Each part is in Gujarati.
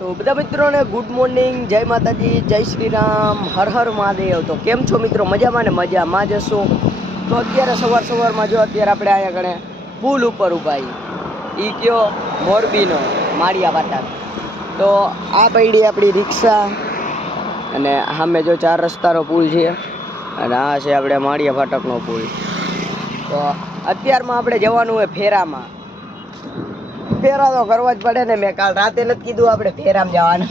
તો બધા મિત્રોને ગુડ મોર્નિંગ જય માતાજી, જય શ્રી રામ હર હર મહાદેવ. તો કેમ છો મિત્રો? મજામાં ને મજામાં જશો તો અત્યારે સવાર સવારમાં જો અત્યારે આપણે અહીંયા ગણે પુલ ઉપર ઊભા એ કયો? મોરબીનો, માળિયા વાટા તો આ પૈડી આપણી રિક્ષા અને સામે જો ચાર રસ્તાનો પુલ છે અને આ છે આપણે માળિયા ફાટકનો પુલ. તો અત્યારમાં આપણે જવાનું હોય ફેરામાં. ફેરા તો કરવા જ પડે ને મેં કાલ રાતે નથી કીધું આપણે ફેરામાં જવાનું.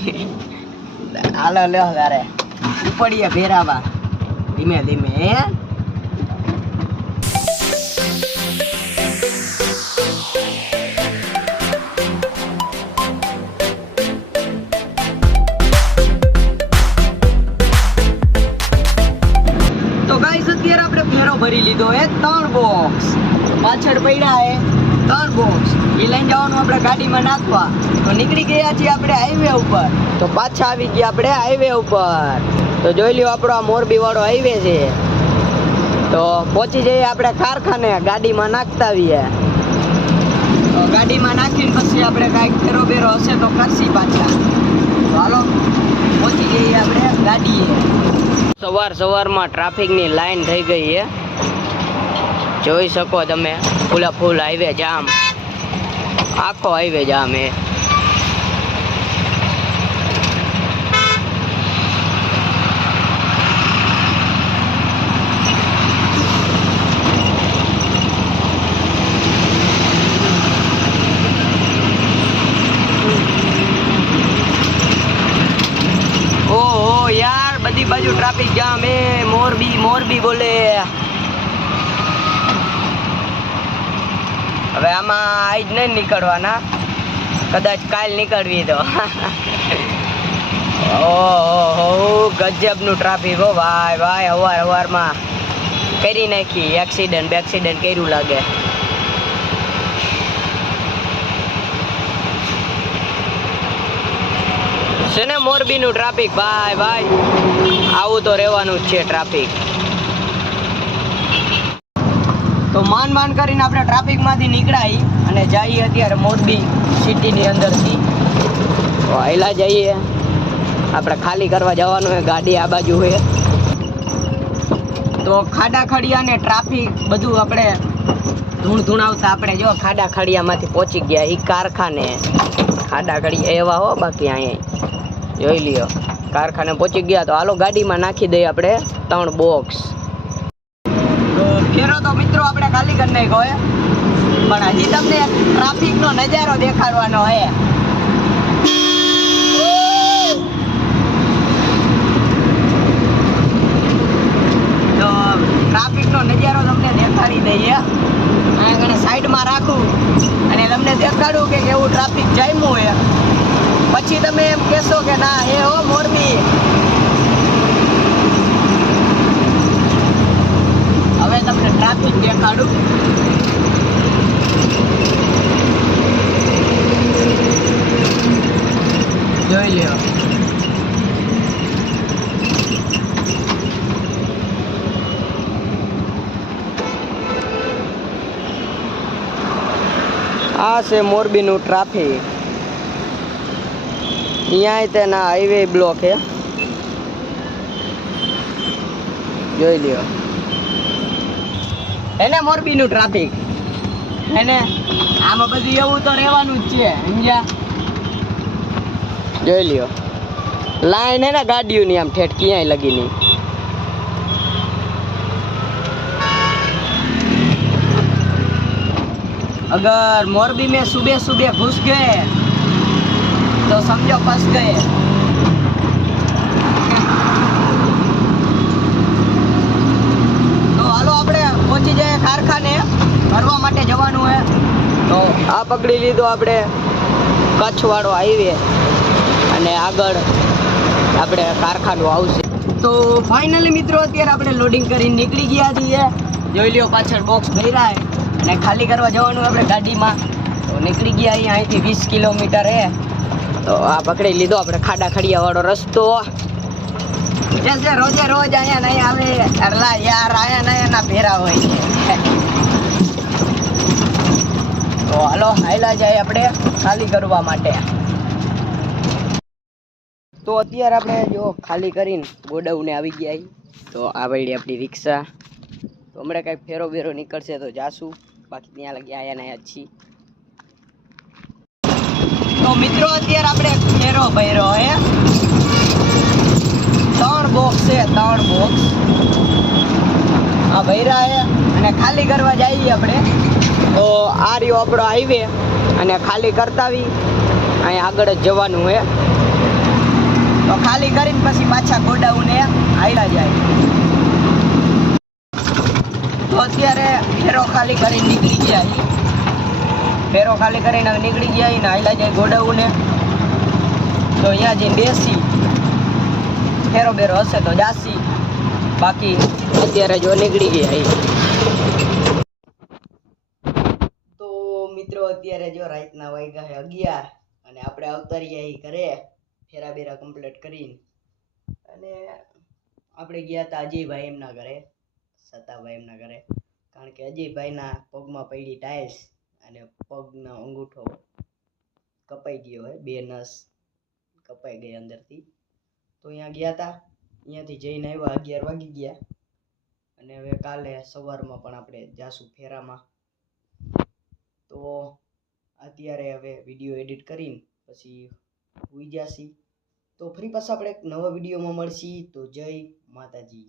હાલો, લ્યો તારે ઉપડીએ ફેરામાં. ધીમે ધીમે તો ગાઈસ અત્યારે આપણે ફેરો ભરી લીધો હે, ત્રણ બોક્સ પાછળ પડ્યા હે. ત્રણ બોક્સ એ લઈને જવાનું આપણે ગાડીમાં નાખવા. તો નીકળી ગયા છીએ આપણે હાઈવે ઉપર. તો પાછા આવી ગયા આપણે હાઈવે ઉપર. તો જોઈ લ્યો આપણો આ મોરબી વાળો હાઈવે છે. તો પહોંચી જઈએ આપણે કારખાને, ગાડીમાં નાખતા આવીએ. તો ગાડીમાં નાખીને પછી આપણે કાંઈક ફેરો બેરો હશે તો કરશી પાછા. હાલો, પહોંચી જઈએ આપણે ગાડીએ. સવાર સવારમાં ટ્રાફિકની લાઈન થઈ ગઈ છે. જોઈ શકો તમે. ફૂલા ફૂલ હાઈવે જામ. આખો હાઈવે જામ એ ઓહો, યાર, બધી બાજુ ટ્રાફિક જામ એ મોરબી મોરબી બોલે. હવે આમાં આજ નહીં નીકળવાના. કદાચ કાલ નીકળવી તો. ઓહો ગજબનું ટ્રાફિક, હો, ભાઈ ભાઈ અવાર અવારમાં કરી નાખી. એક્સિડન્ટ બેક્સિડન્ટ કર્યું લાગે. છે ને મોરબીનું ટ્રાફિક, ભાઈ ભાઈ? આવું તો રહેવાનું જ છે ટ્રાફિક. તો માન માન કરીને આપણે ટ્રાફિકમાંથી નીકળાઈ અને જઈએ અત્યારે મોરબી સિટીની અંદરથી. તો આયલા જઈએ. આપણે ખાલી કરવા જવાનું હોય ગાડી આ બાજુ હોય તો ખાડા ખડિયા ને ટ્રાફિક બધું આપણે ધૂણ ધૂણાવતા આપણે જો ખાડા ખડિયામાંથી પહોંચી ગયા એ કારખાને. ખાડા ખડિયા એવા હો બાકી અહીંયા. જોઈ લ્યો. કારખાને પહોંચી ગયા તો હાલો ગાડીમાં નાખી દઈએ આપણે ત્રણ બોક્સ. ફેરો તો મિત્રો આપણે ખાલી કરી નાખ્યો હે પણ હજી તમને ટ્રાફિકનો નજારો દેખાડવાનો હે. તમને દેખાડી દઈએ. આગળ સાઈડમાં રાખું અને તમને દેખાડું કે કેવું ટ્રાફિક જામ્યું હે પછી તમે એમ કહેશો કે ના એ હો મોરબી હવે તમને ટ્રાફિક દેખાડું જોઈ લ્યો. આ છે મોરબીનું ટ્રાફિક. અહીંયા તેના હાઈવે બ્લોક છે જોઈ લ્યો. એને મોરબીનું ટ્રાફિક એને આમાં બધું એવું તો રહેવાનું જ છે જોઈ લ્યો. લાઈન હે ને ગાડીઓની આમ ઠેઠ, ક્યાંય લગી નહીં. અગર મોરબી મેં સુબે સુબે ઘુસ ગયે, તો સમજો, ફસ ગયે. પકડી લીધો આપણે. કચ્છ વાળો હાઈવે. અને આગળ આપણે કારખાનું આવશે. તો ફાઇનલી મિત્રો, અત્યારે આપણે લોડિંગ કરીને નીકળી ગયા છીએ. જોઈ લ્યો પાછળ બોક્સ ભર્યા અને ખાલી કરવા જવાનું આપણે ગાડીમાં. તો નીકળી ગયા અહીંયા અહીંથી વીસ કિલોમીટર હે. તો આ પકડી લીધો આપણે ખાડા ખડિયાવાળો રસ્તો. જશે રોજે રોજ અહીંયા નહીં આવે. અરલા યાર આયા નહીં એના ભેરા હોય છે. હાલો હાયલા જાય આપણે ખાલી કરવા માટે. તો અત્યારે આપણે જો ખાલી કરીને ગોડાઉને આવી ગયા તો આ વળી આપણી રિક્ષા. તો હમણાં કાંઈક ફેરો બેરો નીકળશે તો જાશું. બાકી ત્યાં લગી આયા ને છીએ. તો મિત્રો, અત્યારે આપણે ફેરો ભર્યો હે. ત્રણ બોક્સ છે, ત્રણ બોક્સ આ ભર્યા હે. અને ખાલી કરવા જઈએ આપણે. તો આ રહ્યો આપણો હાઈવે અને ખાલી કરતાવી અહીંયા આગળ જ જવાનું હે. તો ખાલી કરીને પછી પાછા ગોડાઉને આયલા જાય. તો અત્યારે ફેરો ખાલી કરીને નીકળી ગયા. ફેરો ખાલી કરીને નીકળી ગયા ને આયલા જાય ગોડાઉને. તો અહીંયા જઈને બેસી, ફેરો બેરો હશે તો જાસી. બાકી અત્યારે જો નીકળી ગયા છીએ. તો મિત્રો જો રાતના વાગ્યા અગિયાર અને આપણે અવતરીએ એ ઘરે ફેરા બેરા કમ્પ્લીટ કરીને. અને આપણે ગયા હતા અજયભાઈ એમના ઘરે, સતાભાઈ એમના ઘરે. કારણ કે અજયભાઈના પગમાં પડી ટાઇલ્સ અને પગનો અંગૂઠો કપાઈ ગયો હોય બે નસ કપાઈ ગઈ અંદરથી. તો અહીંયા ગયા હતા અહીંયાથી જઈને આવ્યા, અગિયાર વાગી ગયા. અને હવે કાલે સવારમાં પણ આપણે જાશું ફેરામાં. તો અત્યારે હવે વીડિયો એડિટ કરીને પછી હોઈ જાશી. તો ફરી પાછા આપણે એક નવા વિડીયોમાં મળશી. તો જય માતાજી.